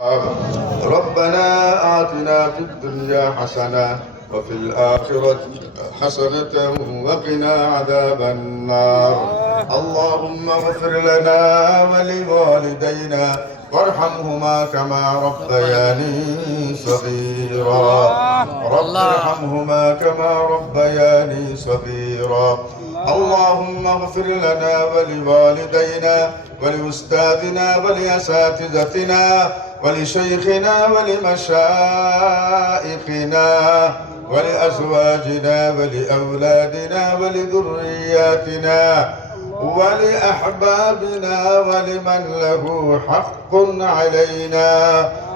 ربنا آتنا في الدنيا حسنة وفي الآخرة حسنة وقنا عذاب النار. اللهم اغفر لنا ولوالدينا وارحمهما كما ربياني صغيرا. رب ارحمهما كما ربياني صغيرا. اللهم اغفر لنا ولوالدينا ولأستاذنا ولأساتذتنا ولشيخنا ولمشائخنا ولأزواجنا ولأولادنا ولذرياتنا ولأحبابنا ولمن له حق علينا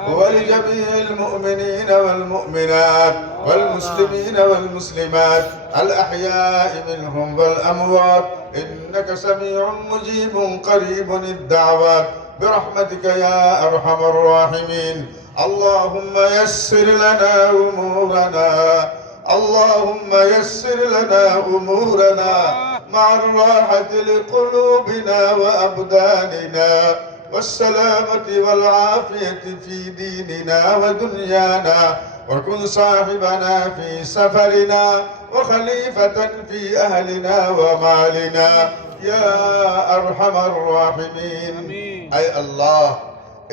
ولجميع المؤمنين والمؤمنات والمسلمين والمسلمات الأحياء منهم والأموات إنك سميع مجيب قريب الدعوات برحمتك يا أرحم الراحمين. اللهم يسر لنا أمورنا، اللهم يسر لنا أمورنا مع الراحة لقلوبنا وأبداننا والسلامة والعافية في ديننا ودنيانا. وكن صاحبنا في سفرنا وخليفة في أهلنا ومالنا يا أرحم الراحمين. أي الله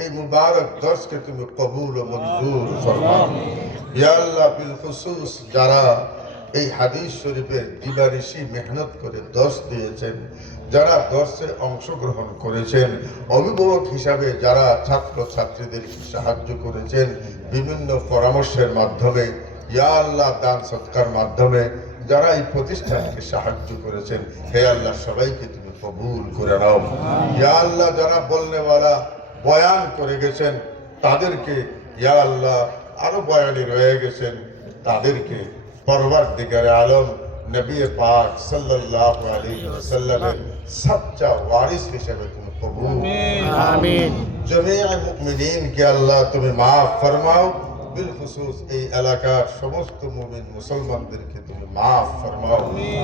এই মুবারক দর্শকে তুমি কবুল ও মঞ্জুর ফরমাও। ইয়া আল্লাহ বিল খুসুস যারা এই হাদিস শরীফের দিবানিশি মেহনত করে দর্শ দিয়েছেন, যারা দর্শে অংশগ্রহণ করেছেন, অভিভাবক হিসাবে যারা ছাত্র ছাত্রীদেরকে সাহায্য করেছেন বিভিন্ন পরামর্শের মাধ্যমে, ইয়া আল্লাহ দান সৎকার মাধ্যমে যারা এই প্রতিষ্ঠানকে সাহায্য করেছেন, হে আল্লাহ সবাইকে তুমি কবুল করে নাও। ইয়া আল্লাহ যারা বলনেওয়ালা বয়ান করে গেছেন তাদেরকে, ইয়া আল্লাহ আরো বয়ানি রয়ে গেছেন তাদেরকে পরওয়ারদিগারে আলম নবী পাক সাল্লাল্লাহু আলাইহি ওয়াসাল্লামের সচ্চা ওয়ারিস হিসেবে তুমি কবুল আমিন। জমিয়া মুমিনিনকে আল্লাহ তুমি মাফ ফরমাও। বিল খুসুস এই এলাকার সমস্ত মুমিন মুসলমানদেরকে তুমি মাফ ফরমাও।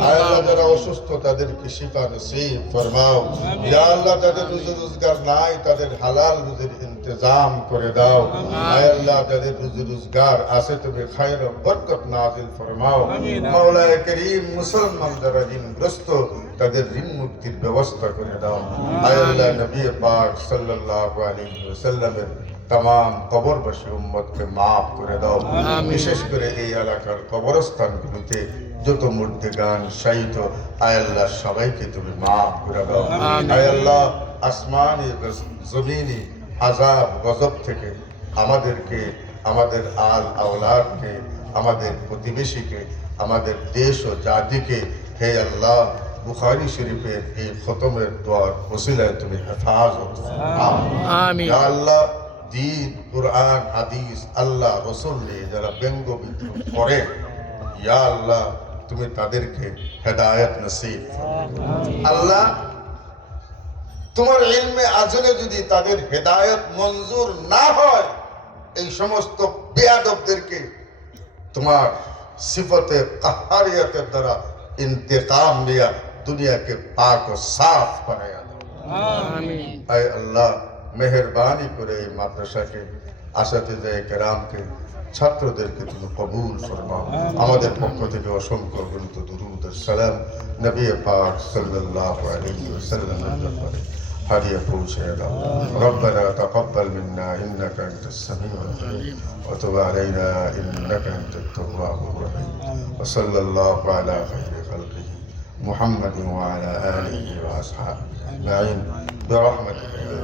আয় আল্লাহ যারা অসুস্থ তাদেরকে শিফা নসিব ফরমাও। ইয়া আল্লাহ যাদের রুজি রোজগার নাই তাদের হালাল রুজির ইন্তজাম করে দাও। আয় আল্লাহ যাদের রুজি রোজগার আছে তুমি খায়র ও বরকত নাযিল ফরমাও। মাওলানা করিম মুসলমান যারা ঋণগ্রস্ত তাদের ঋণ মুক্তির ব্যবস্থা করে দাও। আয় আল্লাহ নবী পাক সাল্লাল্লাহু আলাইহি ওয়াসাল্লামের तमाम কবরবাসী উম্মতকে মাফ করে দাও। বিশেষ করে এই এলাকার কবরস্থানগুলোতে যত মুর্দেগান শাহীদ, আয় আল্লাহ সবাইকে তুমি মাফ করে দাও। আয় আল্লাহ আসমানি জমিনি আযাব গজব থেকে আমাদেরকে, আমাদের আল আওলাদকে, আমাদের প্রতিবেশীকে, আমাদের দেশ ও জাতিকে, হে আল্লাহ বুখারী শরীফের এই খতমের দোয়ার ওসিলায় তুমি হেফাজত আমিন। ইয়া আল্লাহ দিন কুরআন হাদিস আল্লাহ রসুল নিয়ে যারা ব্যঙ্গ বিদ্রুপ করে, ইয়া আল্লাহ তুমি তাদেরকে হেদায়েত নসিব আল্লাহ। তোমার ইলমে আজলে যদি তাদের হেদায়েত মঞ্জুর না হয়, এই সমস্ত বেয়াদবদেরকে তোমার সিফতে কাহারিয়াতের দ্বারা ইন্তেকাম দিয়া দুনিয়াকে পাক ও সাফ বানায়া দাও আমিন। আয় আল্লাহ মেহেরবানি করে এই মাদ্রাসাকে, আসাতিজায়ে কেরামকে, ছাত্রদেরকে তুমি কবুল ফরমাও। আমাদের পক্ষ থেকে অসংখ্য অগণিত দুরূদ ও সালাম নবী পাক সাল্লাল্লাহু আলাইহি ওয়াসাল্লামের দরবারে হাদিয়া পৌঁছে দাও। রব্বানা তাকাব্বাল মিন্না ইন্নাকা আনতাস সামিউল আলিম ওয়া তুব আলাইনা ইন্নাকা আনতাত তাওয়াবুর রহিম। ওয়া সাল্লাল্লাহু আলা খায়রি খালকিহি মুহাম্মাদিন ওয়া আলা আলিহি ওয়া আসহাবিহি আজমাইন বিরহমাতিকা ইয়া